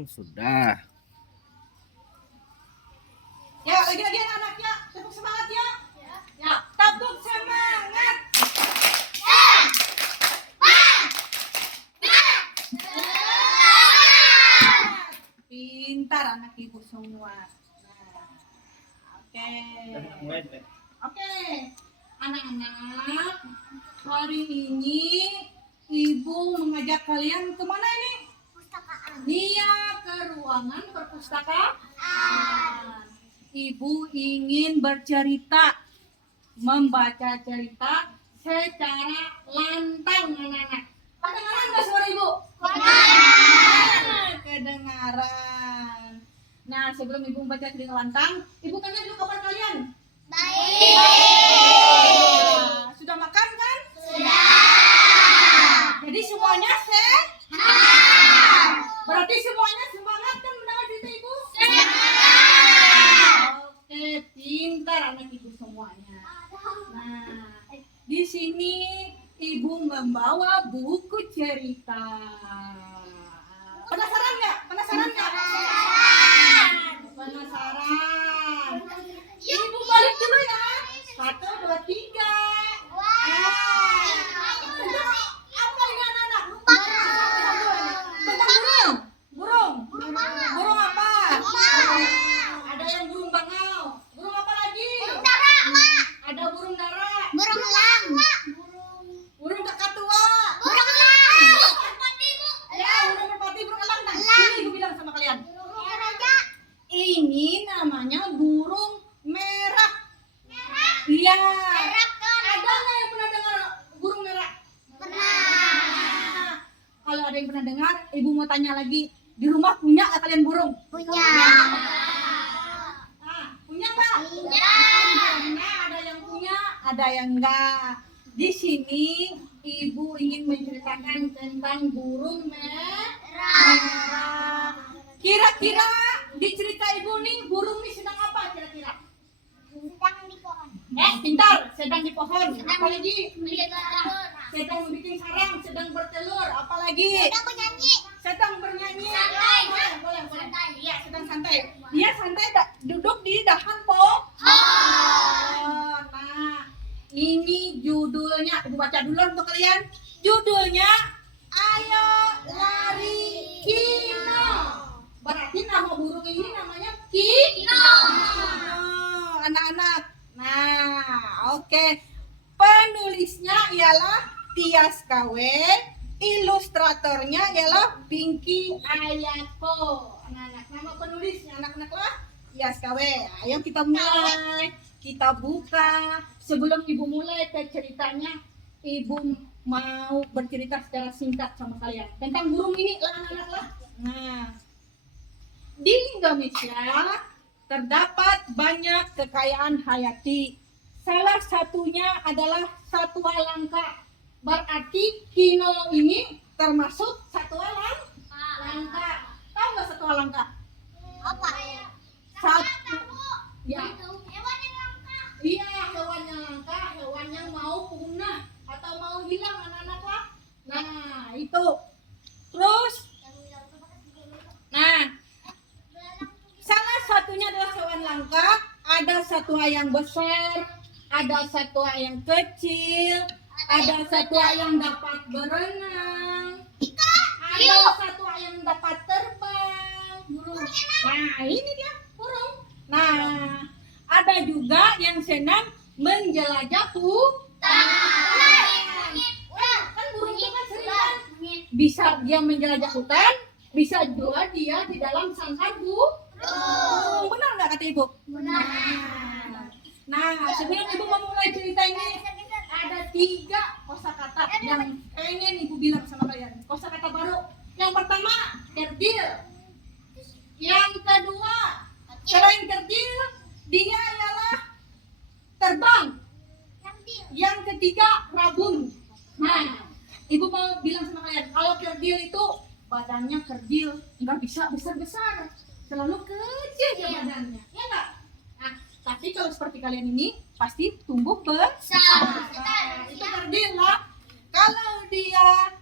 Sekarang sudah. Ya, lagi-lagi anak-anak ya. Tepuk semangat ya. Ya, tepuk semangat. Pintar anak ibu semua. Nah, oke. Oke. Anak-anak, hari ini ibu mengajak kalian kemana ini? Pustakaan. Iya, ke ruangan perpustakaan. Ibu ingin bercerita, membaca cerita secara lantang anak-anak. Kedengaran nggak suara ibu? Kedengaran. Nah, sebelum ibu membaca cerita lantang, ibu tanya dulu kabar kalian. Baik. Sudah makan kan? Sudah. Jadi semuanya sehat. Berarti semuanya semangat kan mendengar cerita ibu? Oke, pintar anak ibu semuanya. Nah, di sini ibu membawa buku cerita. Penasaran nggak? Penasaran nggak? Penasaran. Ibu balik dulu ya. 1, 2, 3. Apa ini anak-anak? Tentang burung. Burung. Burung apa? Ada yang burung bangau. Burung apa lagi? Ada burung dara. Burung kakatua. Ya, burung merpati, burung elang. Nah, ini ibu bilang sama kalian. Ini namanya burung merah. Iya. Ada nggak yang pernah dengar burung merah? Nah, kalau ada yang pernah dengar, ibu mau tanya lagi. Di rumah punya nggak kalian burung? Nah, punya nggak? Nah, ada yang punya, ada yang enggak. Di sini ibu ingin menceritakan tentang burung merah. Kira-kira di cerita ibu nih burung nih sedang apa kira-kira? Pintar, sedang di pohon. Apalagi sedang bikin sarang, sedang bertelur. Apalagi sedang bernyanyi. Boleh. Iya, sedang santai. Dia santai duduk di dahan pohon. Nah, ini judulnya. Ibu baca dulu untuk kalian. Judulnya Ayo Lari Kino. Berarti nama burung ini namanya Kino. Anak-anak. Nah, oke. Penulisnya ialah Tias KW. Ilustratornya ialah Pinky Ayako. Anak-anak, nama penulisnya anak-anak lah Tias KW. Ayo kita mulai. Kita buka. Sebelum ibu mulai ke ceritanya, ibu mau bercerita secara singkat sama kalian tentang burung ini lah anak-anak lah. Nah, di Indonesia terdapat banyak kekayaan hayati. Salah satunya adalah satwa langka. Berarti kino ini termasuk satwa langka. Tahu nggak satwa langka? Satu. Ya. Iya, hewan yang langka, hewan yang mau punah atau mau hilang anak-anak lah. Nah, itu. Terus, nah, salah satunya adalah hewan langka. Ada satwa yang besar, ada satwa yang kecil, ada satwa yang dapat berenang, ada satwa yang dapat terbang. Burung. Nah, ini dia burung. Nah, ada juga yang senang menjelajah hutan. Kan burung itu kan sering kan? Bisa dia menjelajah hutan, bisa juga dia di dalam sangkar burung. Benar nggak kata ibu? Benar. Nah, sebelum ibu memulai cerita ini, ada 3 kosakata yang pengen ibu bilang sama kalian. Kosakata baru. Yang pertama, kerdil. Yang kedua, selain kerdil, dia ialah terbang. Yang ketiga, rabun. Nah, ibu mau bilang sama kalian, kalau kerdil itu badannya kerdil, nggak bisa besar-besar, selalu kecil ya badannya, ya nggak? Nah, tapi kalau seperti kalian ini pasti tumbuh besar. Nah, itu kerdil lah. Kalau dia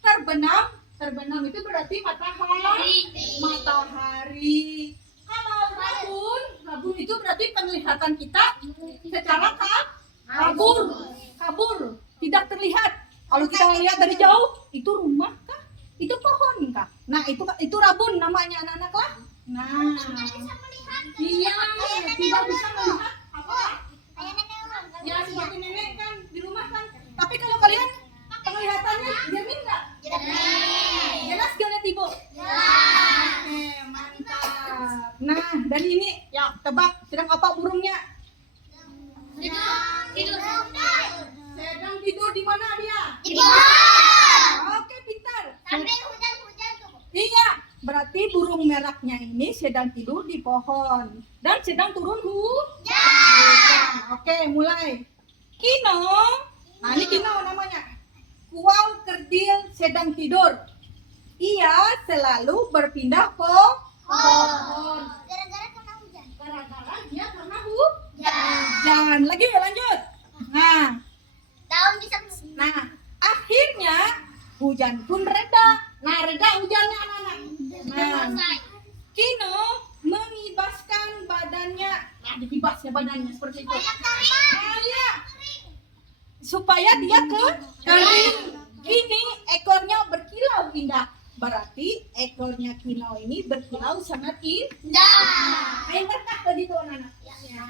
terbenam, Terbenam itu berarti matahari. Matahari. Kalau rabun itu berarti penglihatan kita secara kabur, tidak terlihat. Kalau kita lihat dari jauh, itu rumah kah? Itu pohon kah? Nah, itu rabun namanya anak-anak lah. Nah, iya, tidak bisa melihat apa? Ya seperti nenek kan di rumah kan. Tapi kalau kalian penglihatannya jernih nggak? Jelas gak lihat ibu? Oke, mantap. Nah, dari ini ya tebak sedang apa burungnya? Sedang tidur di mana dia? Oke, pintar. Iya, berarti burung meraknya ini sedang tidur di pohon dan sedang turun hujan. Oke, mulai. Kino. Nah, ini Kino namanya. Kuau kerdil sedang tidur. Ia selalu berpindah pohon. Gara-gara dia karena hujan. Lagi lanjut. Nah, akhirnya hujan pun reda. Nah, reda hujannya anak-anak. Nah, Kino mengibaskan badannya. Nah, dikibasnya badannya seperti itu. Nah, ya. Supaya dia kering. Kini ekornya berkilau indah. Berarti ekornya Kino ini berkilau sangat indah. Enak tadi tuh anak-anak? Ya.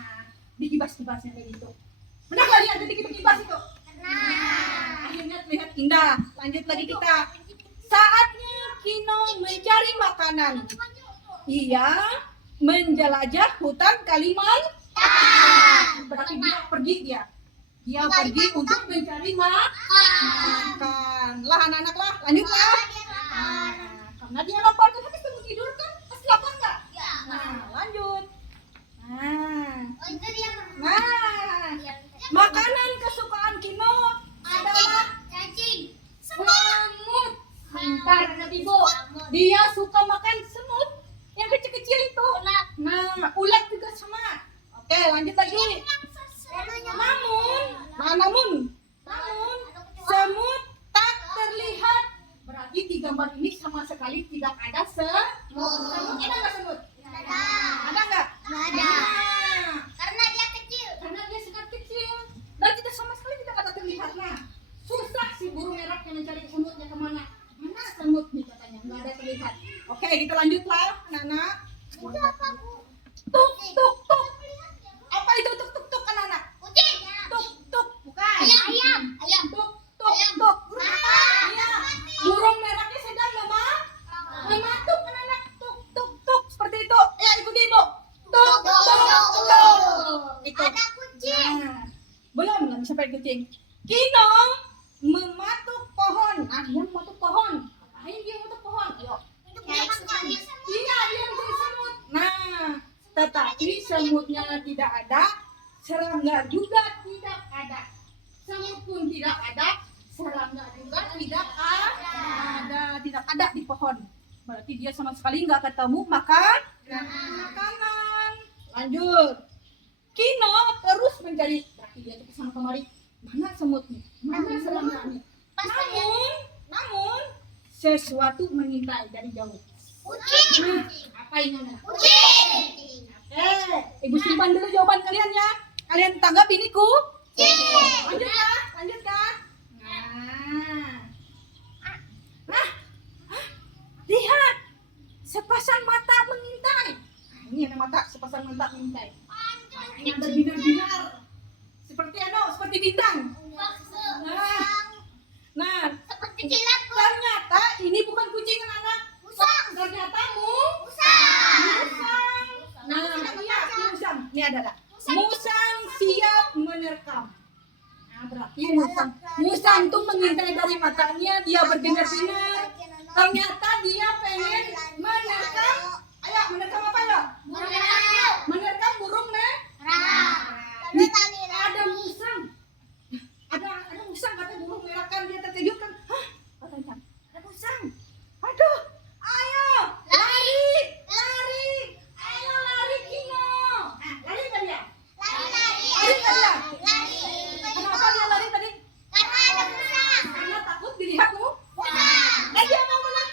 Dikibas-kibasnya kayak gitu. Benar nggak lihat tadi kita kibas itu? Akhirnya terlihat indah. Lanjut lagi kita. Saatnya Kino mencari makanan. Ia menjelajah hutan Kalimantan. Berarti dia pergi untuk mencari makan. Lah anak-anak lah, lanjutlah. Karena dia lapar kan habis kamu tidur kan? Pasti lapar nggak? Nah, lanjut. Nah, makanan kesukaan Kino adalah semut. Bentar, anak ibu. Dia suka makan semut yang kecil-kecil itu. Nah, ulat juga sama. Oke, lanjut lagi. Namun semut tak terlihat. Berarti di gambar ini sama sekali tidak ada semut. Ada nggak semut? Ada nggak? Nah, karena dia sangat kecil dan tidak sama sekali tidak ada terlihat. Nah, susah si burung merak yang mencari semutnya kemana? Mana semut nih katanya nggak ada terlihat. Oke, kita lanjutlah, anak-anak. Tuk tuk tuk. Apa itu tuk tuk tuk anak-anak? Tuk tuk bukan. Ayam. Tuk tuk tuk. Iya. Burung meraknya sedang mematuk anak-anak. Tuk tuk tuk seperti itu. Ya ikuti ibu. Tuk tuk tuk. Itu. Nah, belum sampai kucing. Kino mematuk pohon. Nah, dia mematuk pohon. Ayo dia mematuk pohon. Ayo. Iya, dia mencari semut. Nah, tetapi semutnya tidak ada, serangga juga tidak ada. Semut pun tidak ada, serangga juga tidak ada di pohon. Berarti dia sama sekali nggak ketemu makanan. Lanjut. Kino terus mencari. Berarti dia ke sana kemari. Mana semutnya? Mana serangganya? Namun sesuatu mengintai dari jauh. Nah, apa ini? Ibu simpan dulu jawaban kalian ya. Kalian tanggap ini ku? Lanjutkan. Nah, lihat sepasang mata mengintai. Ini ada mata, sepasang mata mengintai. Ini ada binar-binar. Seperti bintang. Nah, ternyata ini bukan kucing anak. Ternyata musang. Nah, iya, musang. Ini adalah musang siap menerkam. Nah, berarti musang tuh mengintai dari matanya, dia berbinar-binar. Ternyata dia pengen menerkam. Ayo, menerkam apa ya? Menerkam burung ada musang. Ada musang, kata burung merah kan dia terkejut kan. Hah? Katanya, ada musang. Aduh, ayo, lari. Ayo lari Kino. Nah, lari kan dia? Lari kan dia? Kenapa dia lari tadi? Karena takut dilihat musang. Dan dia mau menerkam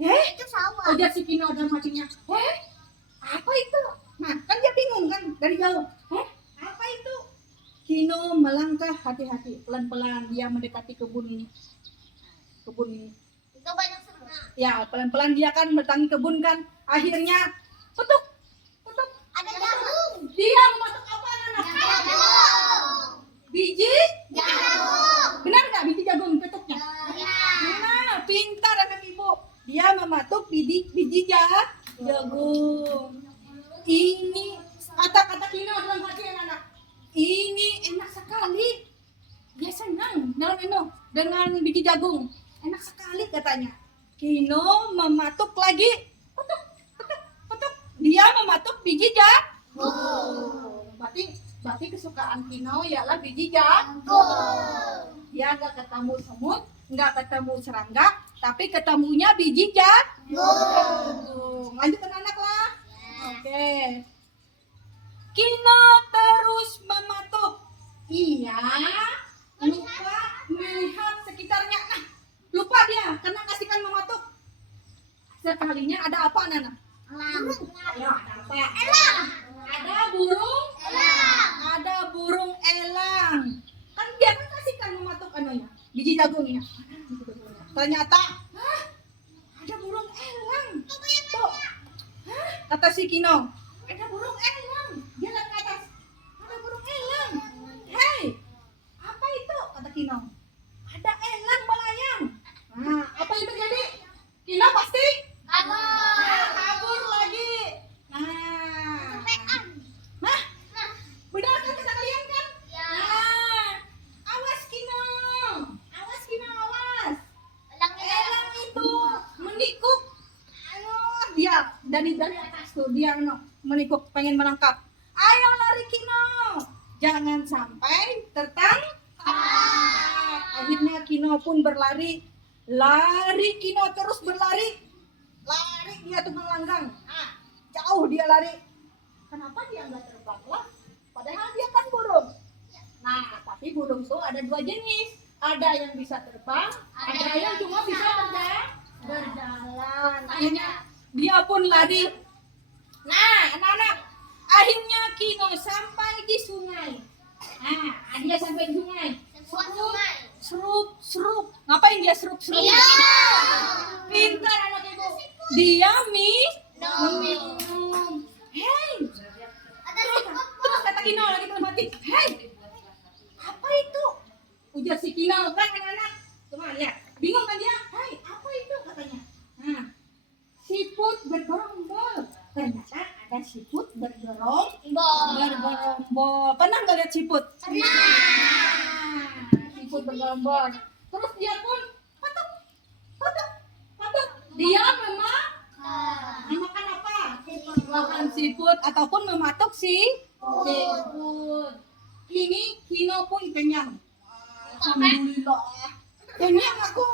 Itu sawah. Ujar si Kino dalam hatinya, apa itu? Nah, kan dia bingung kan dari jauh. Apa itu? Kino melangkah hati-hati, pelan-pelan dia mendekati kebun. Itu banyak semua. Ya, pelan-pelan dia kan mendatangi kebun kan. Akhirnya, petuk. Ada jagung. Dia mematuk apa anak? Jagung. Biji? Jagung. Benar nggak biji jagung petuknya? Benar. Nah, pintar anak ibu. Dia mematuk biji jagung. Ini kata-kata Kino dalam hati anak-anak. Ini enak sekali. Dia senang dengan biji jagung. Enak sekali katanya. Kino mematuk lagi. Petuk. Dia mematuk biji jagung. Berarti kesukaan Kino ialah biji jagung. Dia nggak ketemu semut, nggak ketemu serangga, tapi ketemunya biji jagung. Lanjut anak lah. Oke. Kino terus mematuk. Iya. Lupa melihat sekitarnya. Nah, lupa dia karena kasihkan mematuk. Sekalinya ada apa Nana? Ya, ada apa? Ada burung. Ada burung elang. Kan dia kan kasihkan mematuk anunya, biji jagungnya. Ternyata ada burung elang. Tuh. Kata si Kino, ada burung elang. Dia lihat ke atas. Ada burung elang. Hei, apa itu? Kata Kino. Ada elang melayang. Nah, apa yang terjadi? Kino pasti kabur lagi. Nah, benar kan kata kalian kan? Nah, awas Kino. Awas. Elang itu menikuk. Dia dari atas tuh dia menikuk pengen menangkap. Ayo lari Kino. Jangan sampai tertangkap. Akhirnya Kino pun berlari. Kino terus berlari. Lari dia tuh melanggang. Jauh dia lari. Kenapa dia nggak terbang lah? Padahal dia kan burung. Nah, tapi burung tuh ada dua jenis. Ada yang bisa terbang, ada yang cuma bisa berjalan. Akhirnya dia pun lari. Nah, anak-anak, akhirnya Kino sampai di sungai. Nah, dia sampai di sungai. Serup. Ngapain dia serup? Pintar anak ibu. Dia minum. Hei. Terus kata Kino lagi dalam hati. Hei, apa itu? Ujar si Kino kan anak-anak. Cuma lihat, bingung kan dia. Hei, apa itu katanya? Nah, siput bergerombol. Ternyata ada siput bergerombol. Pernah nggak lihat siput? Siput bergerombol. Terus dia pun patuk. Dia memakan apa? Makan siput ataupun mematuk siput. Ini Kino pun kenyang. Alhamdulillah. Kenyang aku.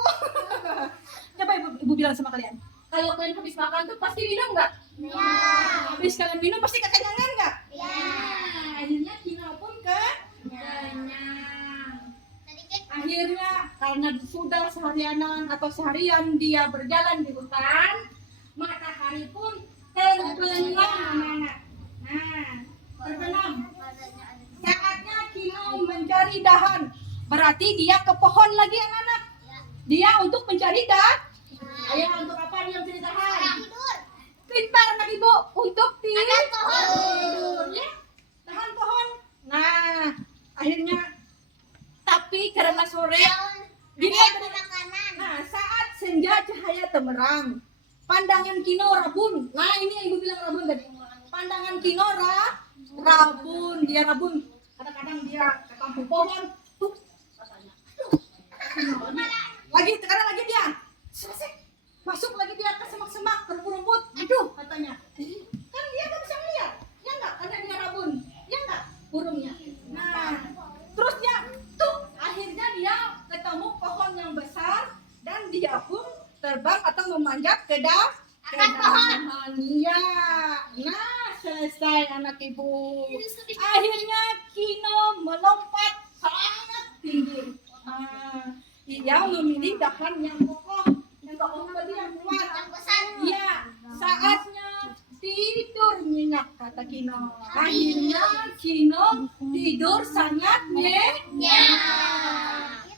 Coba ibu bilang sama kalian. Kalau kalian habis makan tuh pasti minum nggak? Ya. Habis kalian minum pasti kekenyangan nggak? Ya. Akhirnya Kino pun kenyang. Akhirnya karena sudah seharian dia berjalan di hutan, matahari pun terbenam anak-anak. Nah, terbenam. Saatnya Kino mencari dahan. Berarti dia ke pohon lagi anak-anak. Dia untuk mencari dahan. Ayo untuk apa dia mencari dahan? Pintar anak ibu untuk tidur. Ya, dahan pohon. Nah, akhirnya tapi karena sore nah saat senja cahaya temerang, pandangan Kino rabun. Nah ini yang ibu bilang rabun tadi. Pandangan Kino rabun. Dia rabun. Kadang-kadang dia ke kampung pohon. Tuh katanya. Sekarang lagi dia. Selesai. Masuk lagi dia ke semak-semak, ke rumput-rumput. Aduh katanya. Kan dia nggak bisa melihat. Ya enggak? Karena dia rabun. Ya enggak? Burungnya. Nah, terus dia akhirnya dia ketemu pohon yang besar dan dia pun terbang atau memanjat ke dahan. Iya. Nah, selesai anak ibu. Akhirnya Kino melompat sangat tinggi. Dia memilih dahan yang kokoh, yang kokoh tadi yang kuat. Kino. Akhirnya Kino tidur sangat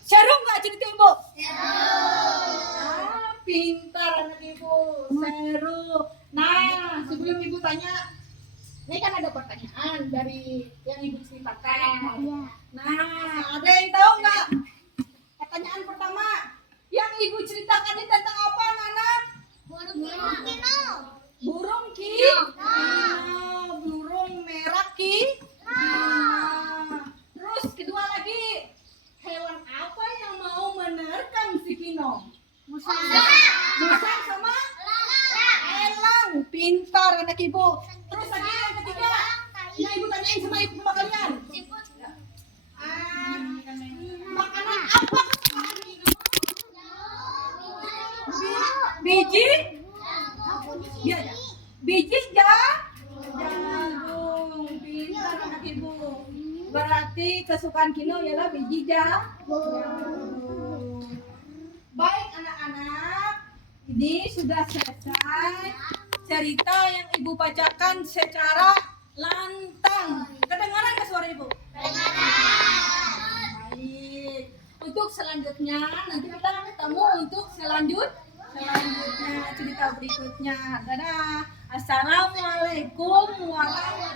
seru nggak cerita ibu? Ah, pintar anak ibu, seru. Nah, sebelum ibu tanya, ini kan ada pertanyaan dari yang ibu ceritakan. Nah, ada yang tahu nggak? Pertanyaan pertama, yang ibu ceritakan ini tentang apa, anak-anak? Burung kino, burung merah kino. Terus kedua lagi, hewan apa yang mau menerkam si kino? Musa sama elang. Pintar anak ibu. Terus lagi yang ketiga, yang ibu tanyain sama ibu sama kalian. Makanan apa kesukaan kino? Biji? Iya, biji jagung. Pintar anak ibu. Berarti kesukaan kino ialah biji jagung. Baik anak-anak, ini sudah selesai cerita yang ibu bacakan secara lantang. Kedengaran nggak suara ibu? Baik. Untuk selanjutnya nanti kita ketemu untuk selanjutnya cerita berikutnya. Dadah. Assalamualaikum warahmatullahi